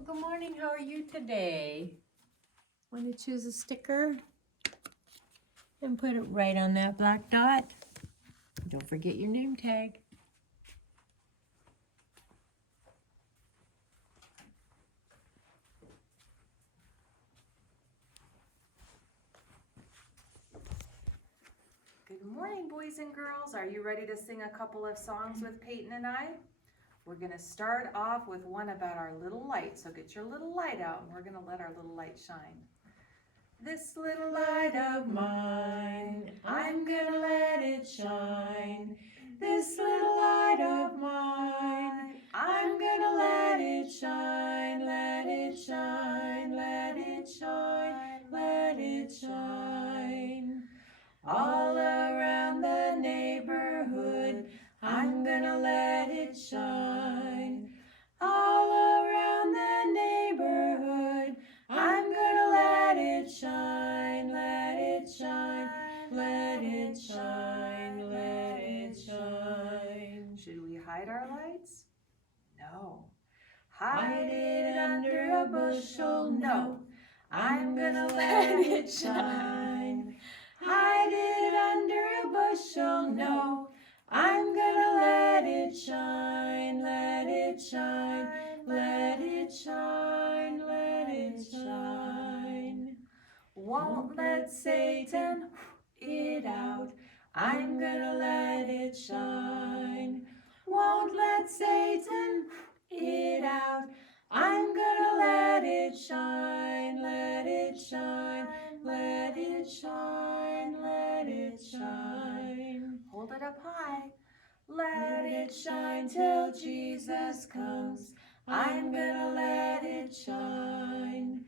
Well, good morning. How are you today? Want to choose a sticker and put it right on that black dot? Don't forget your name tag. Good morning, boys and girls. Are you ready to sing a couple of songs with Peyton and I? We're going to start off with one about our little light. So get your little light out and we're going to let our little light shine. This little light of mine, I'm going to let it shine. This little light of mine, I'm going to let it shine. Let it shine, let it shine, let it shine. All around the neighborhood, I'm gonna let it shine. All around the neighborhood, I'm gonna let it shine. Let it shine, let it shine, let it shine. Should we hide our lights? No. Hide it under a bushel? No. I'm gonna let it shine. Hide it under a bushel? No. I'm gonna let it shine. Let it shine. Let it shine. Let it shine. Won't let Satan it out. I'm gonna let it shine. Won't let Satan it out. I'm gonna let it shine. Let it shine. Let it shine. Let it shine. Hold it up high. Let it shine till Jesus comes. I'm gonna let it shine.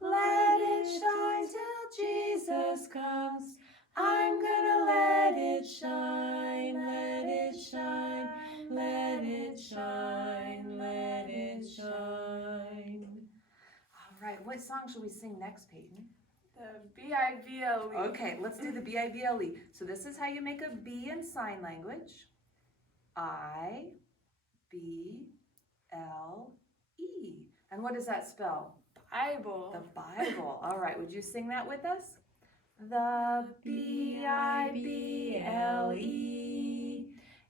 Let it shine till Jesus comes. I'm gonna let it shine. Let it shine. Let it shine. Let it shine. All right, what song should we sing next, Peyton? The B-I-B-L-E. Okay, let's do the B-I-B-L-E. So this is how you make a B in sign language. I-B-L-E. And what does that spell? Bible. The Bible. All right, would you sing that with us? The B-I-B-L-E.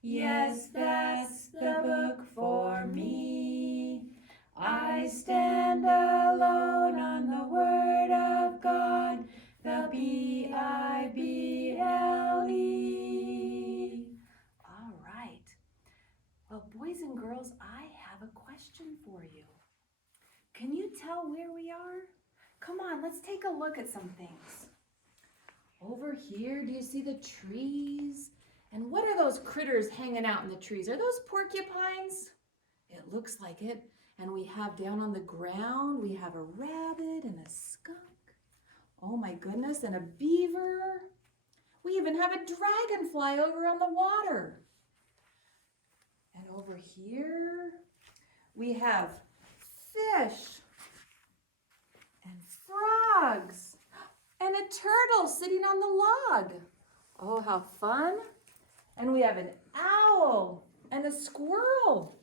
Yes, that's the book for me. I stand alone on the Word of God. The B-I-B-L-E. All right. Well, boys and girls, I have a question for you. Can you tell where we are? Come on, let's take a look at some things. Over here, do you see the trees? And what are those critters hanging out in the trees? Are those porcupines? It looks like it. And we have down on the ground, we have a rabbit and a skunk. Oh my goodness, and a beaver. We even have a dragonfly over on the water. And over here, we have fish and frogs and a turtle sitting on the log. Oh, how fun. And we have an owl and a squirrel.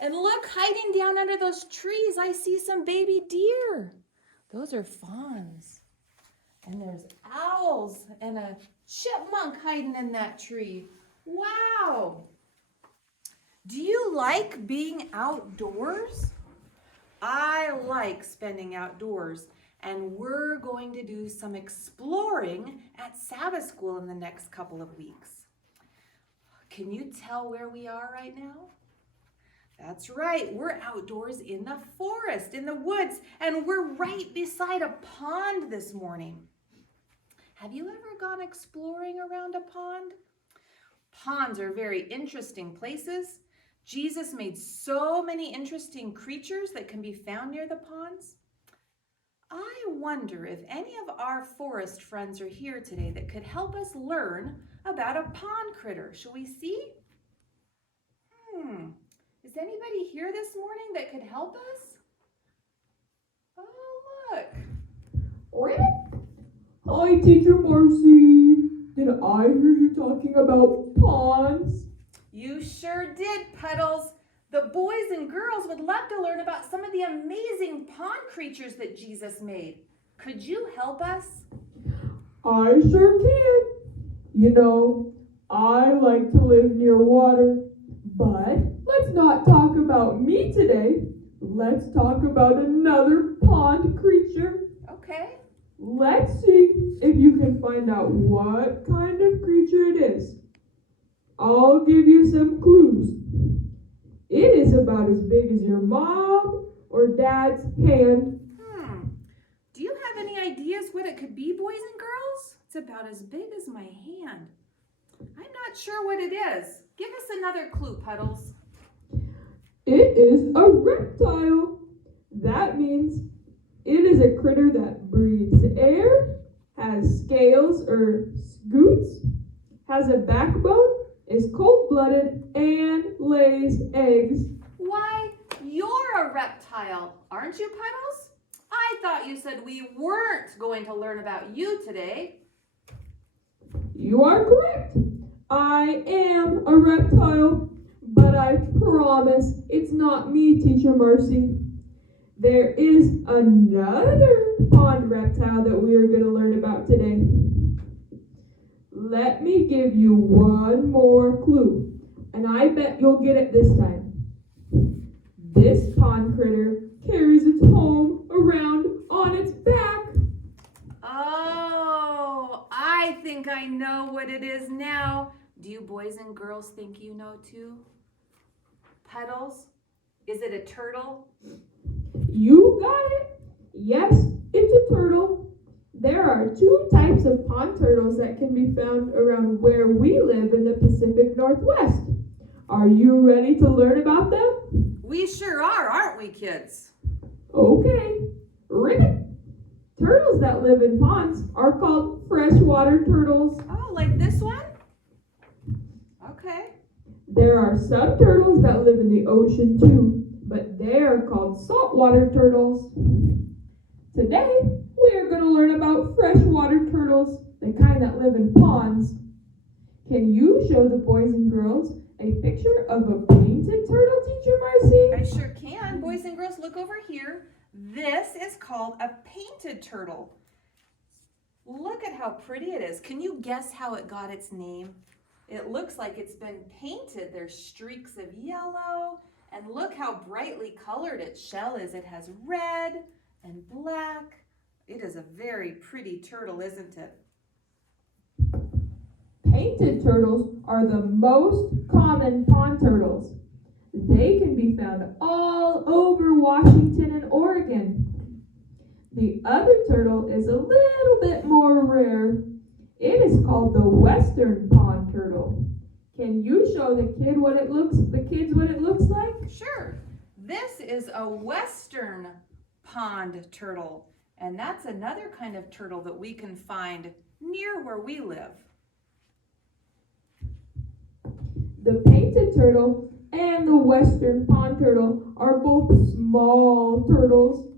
And look, hiding down under those trees, I see some baby deer. Those are fawns. And there's owls and a chipmunk hiding in that tree. Wow. Do you like being outdoors? I like spending outdoors, and we're going to do some exploring at Sabbath School in the next couple of weeks. Can you tell where we are right now? That's right, we're outdoors in the forest, in the woods, and we're right beside a pond this morning. Have you ever gone exploring around a pond? Ponds are very interesting places. Jesus made so many interesting creatures that can be found near the ponds. I wonder if any of our forest friends are here today that could help us learn about a pond critter. Shall we see? Is anybody here this morning that could help us? Oh, look. Hi, Teacher Marcy. Did I hear you talking about ponds? You sure did, Puddles. The boys and girls would love to learn about some of the amazing pond creatures that Jesus made. Could you help us? I sure can. You know, I like to live near water. But let's not talk about me today. Let's talk about another pond creature. Okay. Let's see if you can find out what kind of creature it is. I'll give you some clues. It is about as big as your mom or dad's hand. Do you have any ideas what it could be, boys and girls? It's about as big as my hand. I'm not sure what it is. Give us another clue, Puddles. It is a reptile. That means it is a critter that breathes air, has scales or scutes, has a backbone, is cold-blooded, and lays eggs. Why, you're a reptile, aren't you, Puddles? I thought you said we weren't going to learn about you today. You are correct. I am a reptile, but I promise it's not me, Teacher Marcy. There is another pond reptile that we are going to learn about today. Let me give you one more clue, and I bet you'll get it this time. This pond critter carries its home around on its back. Oh, I think I know what it is now. Do you boys and girls think you know too? Puddles? Is it a turtle? You got it. Yes, it's a turtle. There are two types of pond turtles that can be found around where we live in the Pacific Northwest. Are you ready to learn about them? We sure are, aren't we, kids? Okay. Ribbit. Turtles that live in ponds are called freshwater turtles. Oh, like this one? Okay. There are some turtles that live in the ocean too, but they are called saltwater turtles. Today, we are going to learn about freshwater turtles, the kind that live in ponds. Can you show the boys and girls a picture of a painted turtle, Teacher Marcy? I sure can. Boys and girls, look over here. This is called a painted turtle. Look at how pretty it is. Can you guess how it got its name? It looks like it's been painted. There's streaks of yellow, and look how brightly colored its shell is. It has red and black. It is a very pretty turtle, isn't it? Painted turtles are the most common pond turtles. They can be found all over Washington and Oregon. The other turtle is a little bit more rare. It is called the western pond turtle. Can you show the kids what it looks like? Sure. This is a western pond turtle, and that's another kind of turtle that we can find near where we live. The painted turtle and the western pond turtle are both small turtles.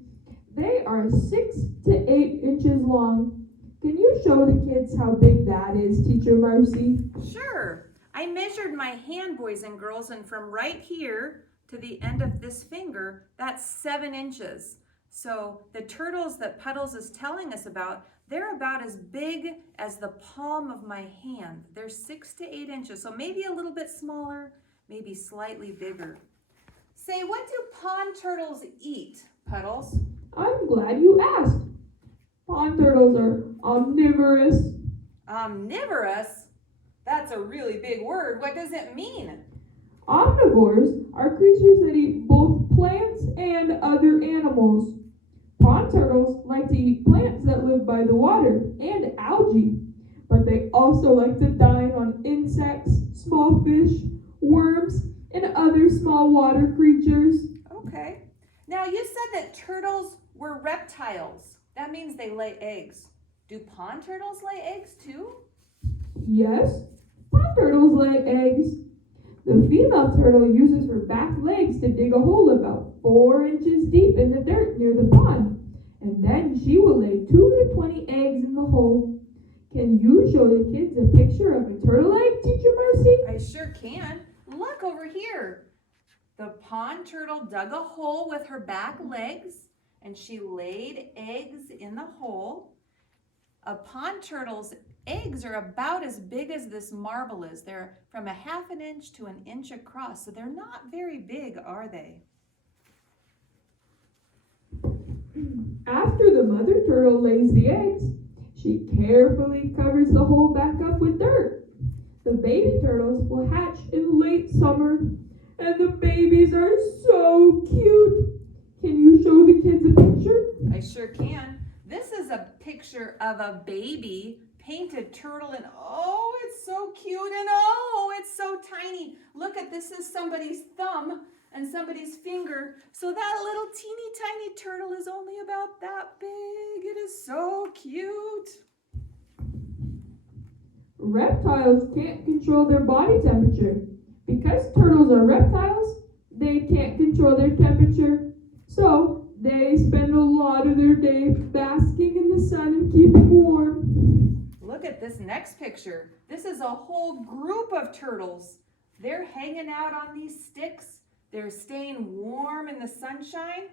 They are 6 to 8 inches long. Can you show the kids how big that is, Teacher Marcy? Sure. I measured my hand, boys and girls, and from right here to the end of this finger, that's 7 inches. So the turtles that Puddles is telling us about, they're about as big as the palm of my hand. They're 6 to 8 inches, so maybe a little bit smaller, maybe slightly bigger. Say, what do pond turtles eat, Puddles? I'm glad you asked. Pond turtles are omnivorous. Omnivorous? That's a really big word. What does it mean? Omnivores are creatures that eat both plants and other animals. Pond turtles like to eat plants that live by the water and algae, but they also like to dine on insects, small fish, worms, and other small water creatures. Okay. Now you said that turtles were reptiles. That means they lay eggs. Do pond turtles lay eggs too? Yes, pond turtles lay eggs. The female turtle uses her back legs to dig a hole about 4 inches deep in the dirt near the pond, and then she will lay 2 to 20 eggs in the hole. Can you show the kids a picture of a turtle egg, Teacher Marcy? I sure can. Look over here. The pond turtle dug a hole with her back legs and she laid eggs in the hole. A pond turtle's eggs are about as big as this marble is. They're from 1/2 inch to 1 inch across, so they're not very big, are they? After the mother turtle lays the eggs, she carefully covers the hole back up with dirt. The baby turtles will hatch in late summer, and the babies are so cute. Can you show the kids a picture? I sure can. This is a picture of a baby painted turtle, and oh, it's so cute, and oh, it's so tiny. Look at this, is somebody's thumb and somebody's finger. So that little teeny tiny turtle is only about that big. It is so cute. Reptiles can't control their body temperature. Because turtles are reptiles, they can't control their temperature. So they spend a lot of their day basking in the sun and keeping warm. Look at this next picture. This is a whole group of turtles. They're hanging out on these sticks. They're staying warm in the sunshine.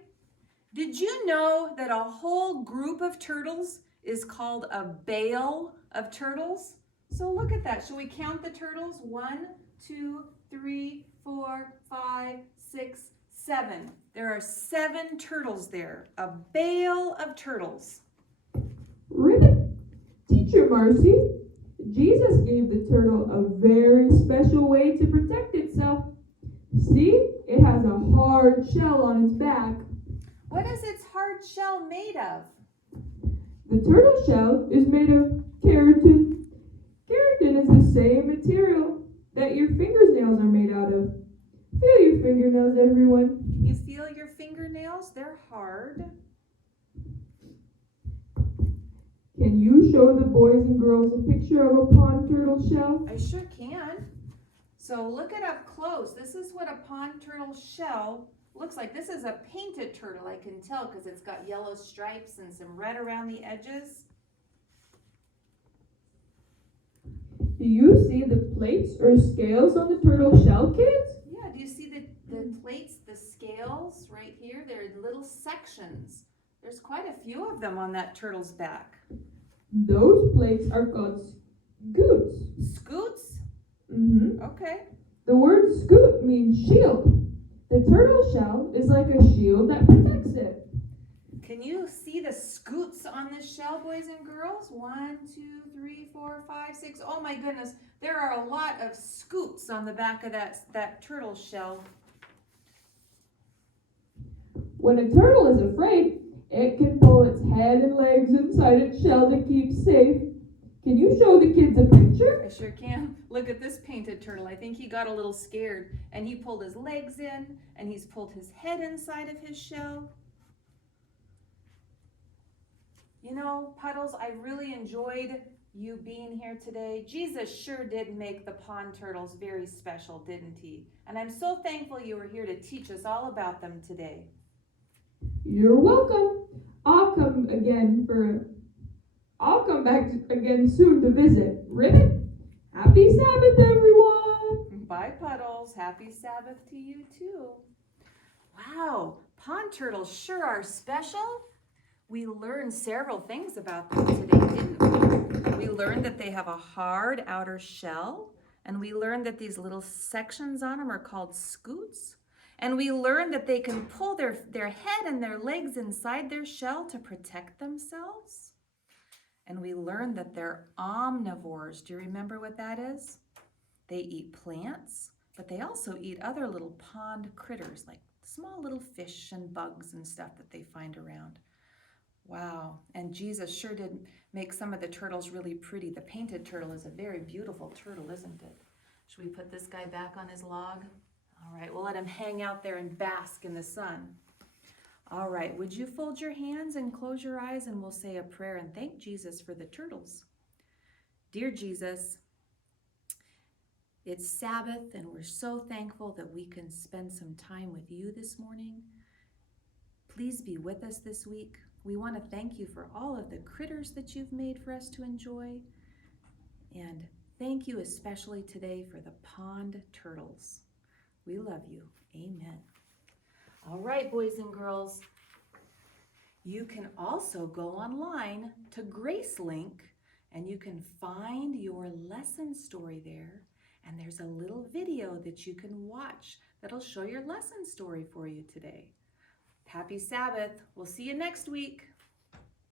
Did you know that a whole group of turtles is called a bale of turtles? So look at that. Shall we count the turtles? 1, 2, 3, 4, 5, 6, 7. There are 7 turtles there. A bale of turtles. Ribbit. Teacher Marcy, Jesus gave the turtle a very special way to protect itself. See, it has a hard shell on its back. What is its hard shell made of? The turtle shell is made of keratin. Keratin is the same material that your fingernails are made out of. Feel your fingernails, everyone. Can you feel your fingernails? They're hard. Can you show the boys and girls a picture of a pond turtle shell? I sure can. So look it up close. This is what a pond turtle shell looks like. This is a painted turtle, I can tell, because it's got yellow stripes and some red around the edges. Do you see the plates or scales on the turtle shell, kids? Yeah, do you see the plates, the scales right here? They're in little sections. There's quite a few of them on that turtle's back. Those plates are called scutes. Scutes? Mm-hmm. Okay. The word scoot means shield. The turtle shell is like a shield that protects it. Can you see the scutes on this shell, boys and girls? 1, 2, 3, 4, 5, 6. Oh my goodness, there are a lot of scutes on the back of that turtle shell. When a turtle is afraid, it can pull its head and legs inside its shell to keep safe. Can you show the kids a picture? I sure can. Look at this painted turtle. I think he got a little scared and he pulled his legs in and he's pulled his head inside of his shell. You know, Puddles, I really enjoyed you being here today. Jesus sure did make the pond turtles very special, didn't he? And I'm so thankful you were here to teach us all about them today. You're welcome. I'll come back again soon to visit. Ribbit, happy Sabbath, everyone. Bye, Puddles. Happy Sabbath to you, too. Wow, pond turtles sure are special. We learned several things about them today, didn't we? We learned that they have a hard outer shell, and we learned that these little sections on them are called scutes. And we learned that they can pull their head and their legs inside their shell to protect themselves. And we learned that they're omnivores. Do you remember what that is? They eat plants, but they also eat other little pond critters, like small little fish and bugs and stuff that they find around. Wow, and Jesus sure did make some of the turtles really pretty. The painted turtle is a very beautiful turtle, isn't it? Should we put this guy back on his log? All right, we'll let him hang out there and bask in the sun. All right, would you fold your hands and close your eyes and we'll say a prayer and thank Jesus for the turtles. Dear Jesus, it's Sabbath and we're so thankful that we can spend some time with you this morning. Please be with us this week. We want to thank you for all of the critters that you've made for us to enjoy. And thank you especially today for the pond turtles. We love you. Amen. All right, boys and girls. You can also go online to GraceLink and you can find your lesson story there. And there's a little video that you can watch that'll show your lesson story for you today. Happy Sabbath. We'll see you next week.